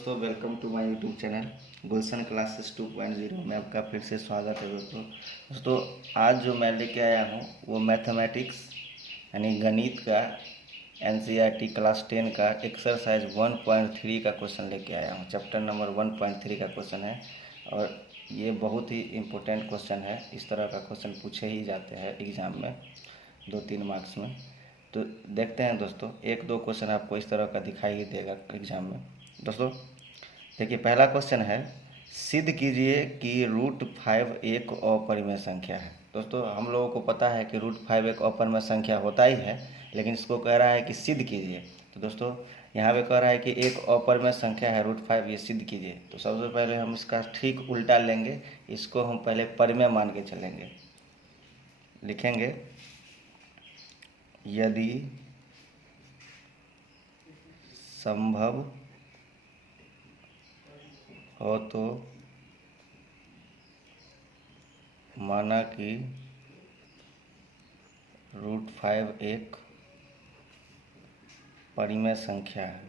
दोस्तों, welcome to my YouTube channel Gulshan classes 2.0 में आपका फिर से स्वागत है। दोस्तों आज जो मैं लेके आया हूँ वो मैथमेटिक्स यानी गणित का एनसीईआरटी क्लास 10 का एक्सरसाइज 1.3 का क्वेश्चन लेके आया हूँ। चैप्टर नंबर 1.3 का क्वेश्चन है और ये बहुत ही इम्पोर्टेंट क्वेश्चन है। इस तरह का क्वेश्चन पूछे ही जाते हैं एग्ज़ाम में 2-3 मार्क्स में। तो देखते हैं दोस्तों, एक दो क्वेश्चन आपको इस तरह का दिखाई ही देगा एग्जाम में। दोस्तों देखिए, पहला क्वेश्चन है, सिद्ध कीजिए कि √5 एक अपरिमेय संख्या है। दोस्तों हम लोगों को पता है कि √5 एक अपरिमेय संख्या होता ही है, लेकिन इसको कह रहा है कि सिद्ध कीजिए। तो दोस्तों यहाँ पे कह रहा है कि एक अपरिमेय संख्या है √5, ये सिद्ध कीजिए। तो सबसे पहले हम इसका ठीक उल्टा लेंगे, इसको हम पहले परिमेय मान के चलेंगे। लिखेंगे, यदि संभव हो तो माना कि √5 एक परिमेय संख्या है।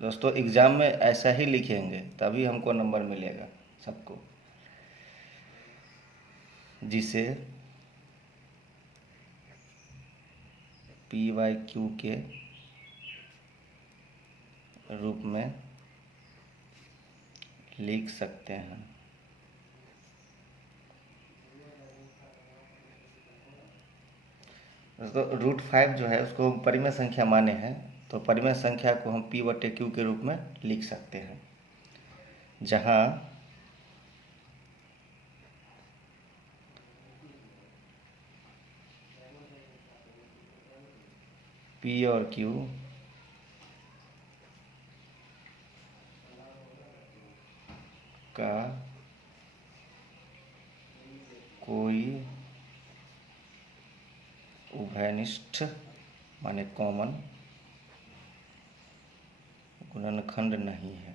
दोस्तों एग्ज़ाम में ऐसा ही लिखेंगे तभी हमको नंबर मिलेगा सबको, जिसे p/q के रूप में लिख सकते हैं। दोस्तों √5 जो है उसको परिमेय संख्या माने हैं, तो परिमेय संख्या को हम p/q के रूप में लिख सकते हैं, जहाँ p और q का कोई उभयनिष्ठ माने कॉमन गुणनखंड नहीं है।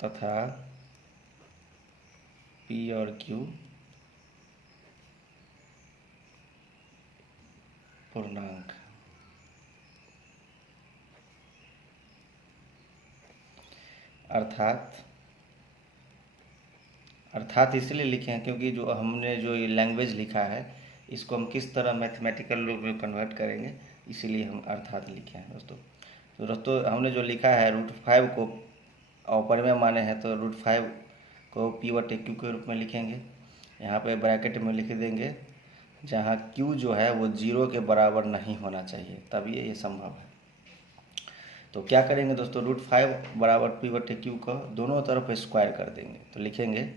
तथा p और q पूर्णांक। अर्थात इसलिए लिखे हैं क्योंकि जो हमने जो ये लैंग्वेज लिखा है इसको हम किस तरह मैथमेटिकल रूप में कन्वर्ट करेंगे, इसीलिए हम अर्थात लिखे हैं। दोस्तों हमने जो लिखा है √5 को अपरिमेय माने हैं, तो √5 को p/q के रूप में लिखेंगे। यहाँ पे ब्रैकेट में लिख देंगे, जहाँ q जो है वो 0 के बराबर नहीं होना चाहिए, तभी ये संभव है। तो क्या करेंगे दोस्तों, √5 बराबर p/q का दोनों तरफ स्क्वायर कर देंगे। तो लिखेंगे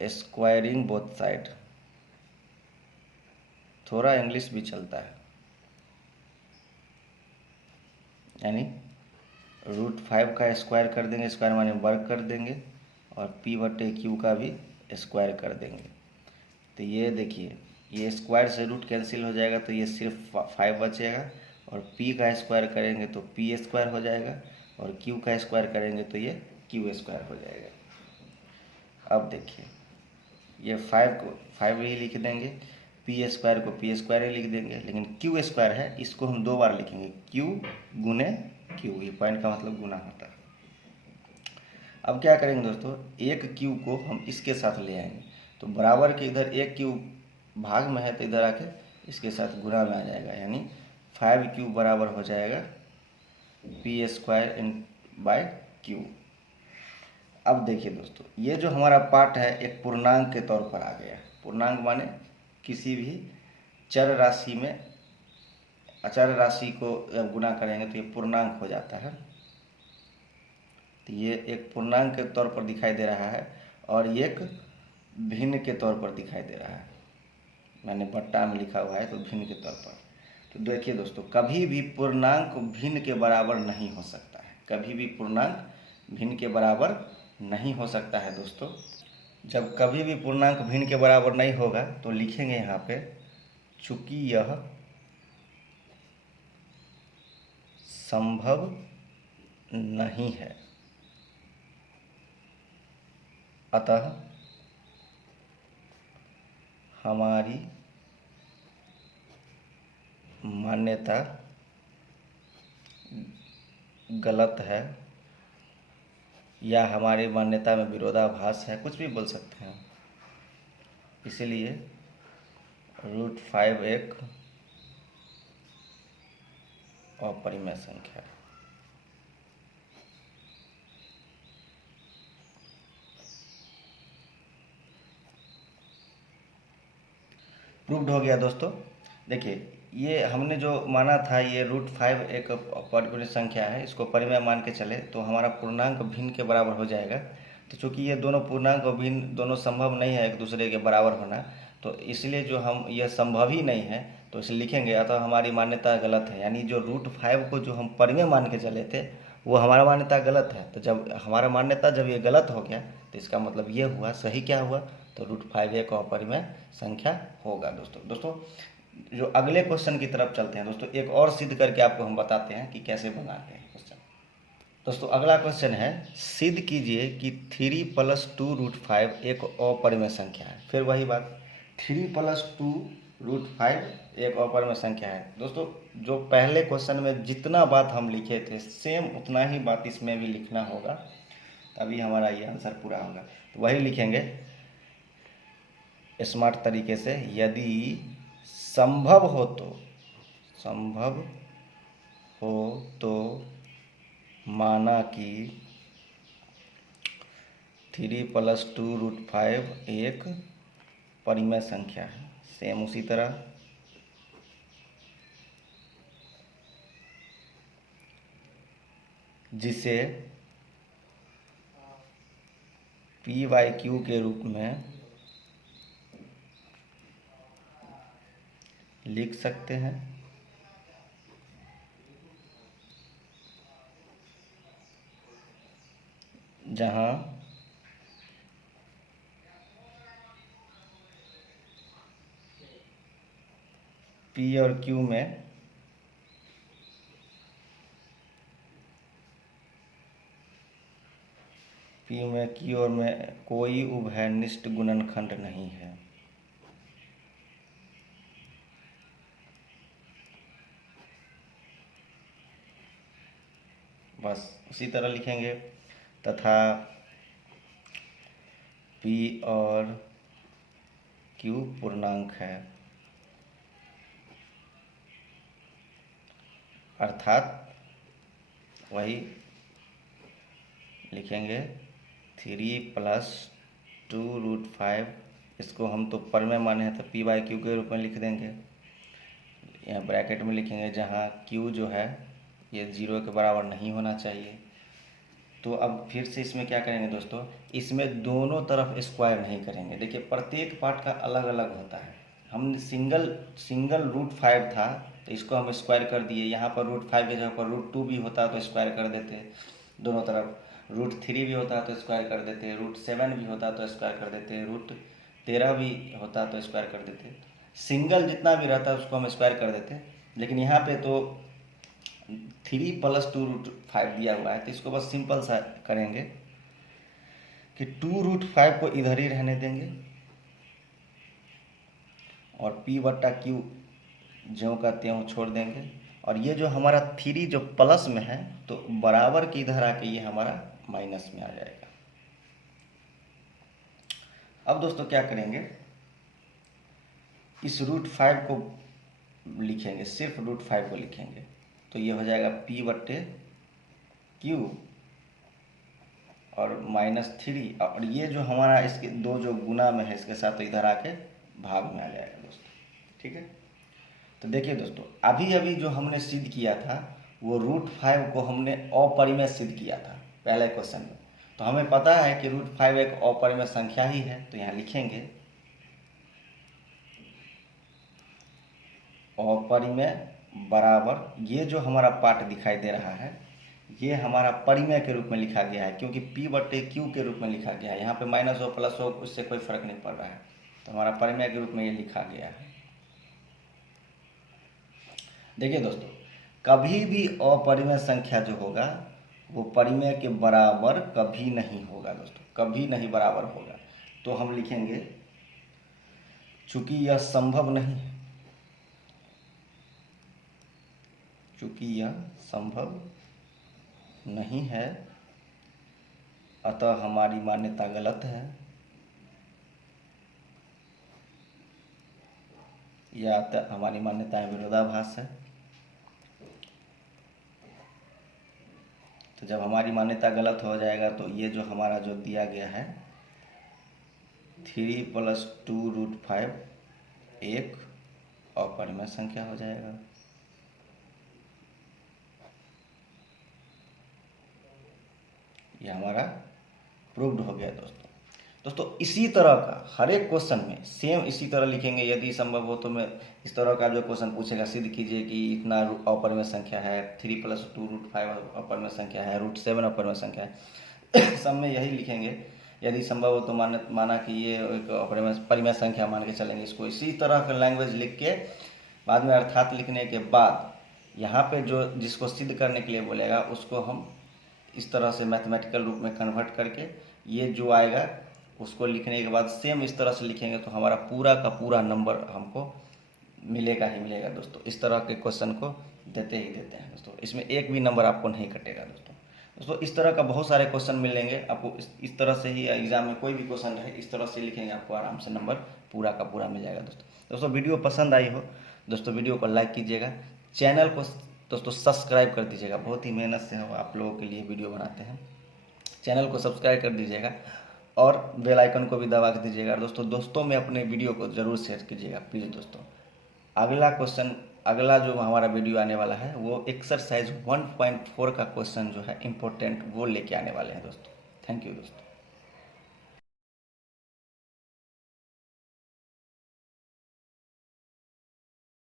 स्क्वायरिंग बोथ साइड। थोड़ा इंग्लिश भी चलता है, यानी √5 का स्क्वायर कर देंगे, स्क्वायर माने वर्ग कर देंगे, और p/q का भी स्क्वायर कर देंगे। तो ये देखिए, ये स्क्वायर से रूट कैंसिल हो जाएगा, तो ये सिर्फ 5 बचेगा, और p का स्क्वायर करेंगे तो p² हो जाएगा, और q का स्क्वायर करेंगे तो ये q² हो जाएगा। अब देखिए, ये 5 को 5 ही लिख देंगे, p² को p² ही लिख देंगे, लेकिन q² है इसको हम 2 बार लिखेंगे, q गुने q, ये पॉइंट का मतलब गुना होता है। अब क्या करेंगे दोस्तों, एक q को हम इसके साथ ले आएंगे, तो बराबर के इधर एक q भाग में है तो इधर आके इसके साथ गुणा में आ जाएगा, यानी 5q बराबर हो जाएगा p²/q। अब देखिए दोस्तों, ये जो हमारा पार्ट है एक पूर्णांक के तौर पर आ गया। पूर्णांक माने किसी भी चर राशि में अचर राशि को जब गुणा करेंगे तो ये पूर्णांक हो जाता है। तो ये एक पूर्णांक के तौर पर दिखाई दे रहा है, और एक भिन्न के तौर पर दिखाई दे रहा है। मैंने बट्टा में लिखा हुआ है तो भिन्न के तौर पर। तो देखिए दोस्तों, कभी भी पूर्णांक भिन्न के बराबर नहीं हो सकता है, कभी भी पूर्णांक भिन्न के बराबर नहीं हो सकता है। दोस्तों जब कभी भी पूर्णांक भिन्न के बराबर नहीं होगा तो लिखेंगे यहाँ पे, चूंकि यह संभव नहीं है। अतः हमारी मान्यता गलत है या हमारी मान्यता में विरोधाभास है, कुछ भी बोल सकते हैं। इसलिए √5 एक अपरिमेय संख्या है। प्रूव्ड हो गया दोस्तों। देखिए, ये हमने जो माना था ये √5 एक अपरिमेय संख्या है, इसको परिमेय मान के चले तो हमारा पूर्णांक भिन्न के बराबर हो जाएगा। तो चूंकि ये दोनों पूर्णांक और भिन्न दोनों संभव नहीं है एक दूसरे के बराबर होना, तो इसलिए जो हम यह संभव ही नहीं है तो इसे लिखेंगे अतः हमारी मान्यता गलत है। यानी जो √5 को जो हम परिमेय मान के चले थे वो हमारा मान्यता गलत है। तो जब हमारा मान्यता जब ये गलत हो गया तो इसका मतलब ये हुआ, सही क्या हुआ, तो √5 एक अपरिमेय संख्या होगा। दोस्तों जो अगले क्वेश्चन की तरफ चलते हैं दोस्तों, एक और सिद्ध करके आपको हम बताते हैं कि कैसे बनाते हैं क्वेश्चन। दोस्तों अगला क्वेश्चन है, सिद्ध कीजिए कि 3 + 2√5 एक अपरिमेय संख्या है। फिर वही बात, 3 + 2√5 एक अपरिमेय संख्या है। दोस्तों जो पहले क्वेश्चन में जितना बात हम लिखे थे सेम उतना ही बात इसमें भी लिखना होगा, तभी हमारा ये आंसर पूरा होगा। तो वही लिखेंगे स्मार्ट तरीके से, यदि संभव हो तो माना कि 3 + 2√5 एक परिमेय संख्या है। सेम उसी तरह जिसे p/q के रूप में लिख सकते हैं, जहां p और q में q और में कोई उभयनिष्ठ गुणनखंड नहीं है। बस उसी तरह लिखेंगे, तथा p और q पूर्णांक है, अर्थात वही लिखेंगे 3 + 2√5, इसको हम तो परिमेय माने हैं तो p/q के रूप में लिख देंगे। यहाँ ब्रैकेट में लिखेंगे जहाँ q जो है ये 0 के बराबर नहीं होना चाहिए। तो अब फिर से इसमें क्या करेंगे दोस्तों, इसमें दोनों तरफ स्क्वायर नहीं करेंगे। देखिए प्रत्येक पार्ट का अलग अलग होता है। हम सिंगल √5 था तो इसको हम स्क्वायर कर दिए, यहाँ पर √5 की जगह पर √2 भी होता तो स्क्वायर कर देते दोनों तरफ, √3 भी होता तो स्क्वायर कर देते, √7 भी होता तो स्क्वायर कर देते, √13 भी होता तो स्क्वायर कर देते। सिंगल जितना भी रहता है उसको हम स्क्वायर कर देते, लेकिन यहाँ पे तो 3 + 2√5 दिया हुआ है तो इसको बस सिंपल सा करेंगे कि 2√5 को इधर ही रहने देंगे और p/q ज्यों का त्यों छोड़ देंगे, और ये जो हमारा 3 जो प्लस में है तो बराबर की इधर आके ये हमारा माइनस में आ जाएगा। अब दोस्तों क्या करेंगे, इस √5 को लिखेंगे, सिर्फ √5 को लिखेंगे तो ये हो जाएगा p/q और -3, और ये जो हमारा इसके दो जो गुना में है इसके साथ तो इधर आके भाग में आ जाएगा दोस्तों। ठीक है, तो देखिए दोस्तों अभी जो हमने सिद्ध किया था वो √5 को हमने अपरिमेय सिद्ध किया था पहले क्वेश्चन में। तो हमें पता है कि √5 एक अपरिमेय संख्या ही है, तो यहाँ लिखेंगे अपरिमेय बराबर ये जो हमारा पार्ट दिखाई दे रहा है ये हमारा परिमेय के रूप में लिखा गया है, क्योंकि p/q के रूप में लिखा गया है। यहाँ पे माइनस हो प्लस हो उससे कोई फर्क नहीं पड़ रहा है, तो हमारा परिमेय के रूप में ये लिखा गया है। देखिए दोस्तों कभी भी अपरिमेय संख्या जो होगा वो परिमेय के बराबर कभी नहीं होगा दोस्तों, कभी नहीं बराबर होगा। तो हम लिखेंगे चूंकि यह संभव नहीं, चूंकि यह संभव नहीं है, अतः हमारी मान्यता गलत है, या अतः हमारी मान्यताएं विरोधाभास है। तो जब हमारी मान्यता गलत हो जाएगा तो ये जो हमारा जो दिया गया है 3 + 2√5 एक अपरिमेय संख्या हो जाएगा। ये हमारा प्रूव्ड हो गया दोस्तों इसी तरह का हर एक क्वेश्चन में सेम इसी तरह लिखेंगे। यदि संभव हो तो मैं इस तरह का जो क्वेश्चन पूछेगा सिद्ध कीजिए कि इतना अपरिमेय संख्या है, 3 + 2√5 अपरिमेय संख्या है, √7 अपरिमेय संख्या है। सब में यही लिखेंगे। यदि संभव हो तो माना कि ये एक परिमेय संख्या मान के चलेंगे इसको। इसी तरह का लैंग्वेज लिख के बाद में अर्थात लिखने के बाद यहाँ पे जो जिसको सिद्ध करने के लिए बोलेगा उसको हम इस तरह से मैथमेटिकल रूप में कन्वर्ट करके ये जो आएगा उसको लिखने के बाद सेम इस तरह से लिखेंगे तो हमारा पूरा का पूरा नंबर हमको मिलेगा ही मिलेगा दोस्तों। इस तरह के क्वेश्चन को देते ही देते हैं दोस्तों, इसमें एक भी नंबर आपको नहीं कटेगा दोस्तों। इस तरह का बहुत सारे क्वेश्चन मिलेंगे आपको। इस तरह से ही एग्जाम में कोई भी क्वेश्चन रहे इस तरह से लिखेंगे, आपको आराम से नंबर पूरा का पूरा मिल जाएगा दोस्तों। वीडियो पसंद आई हो दोस्तों, वीडियो को लाइक कीजिएगा, चैनल को दोस्तों सब्सक्राइब कर दीजिएगा। बहुत ही मेहनत से हम आप लोगों के लिए वीडियो बनाते हैं। चैनल को सब्सक्राइब कर दीजिएगा और बेल आइकन को भी दबा के दीजिएगा दोस्तों में अपने वीडियो को ज़रूर शेयर कीजिएगा प्लीज़ दोस्तों। अगला जो हमारा वीडियो आने वाला है वो एक्सरसाइज 1.4 का क्वेश्चन जो है इम्पोर्टेंट वो लेके आने वाले हैं दोस्तों। थैंक यू दोस्तों।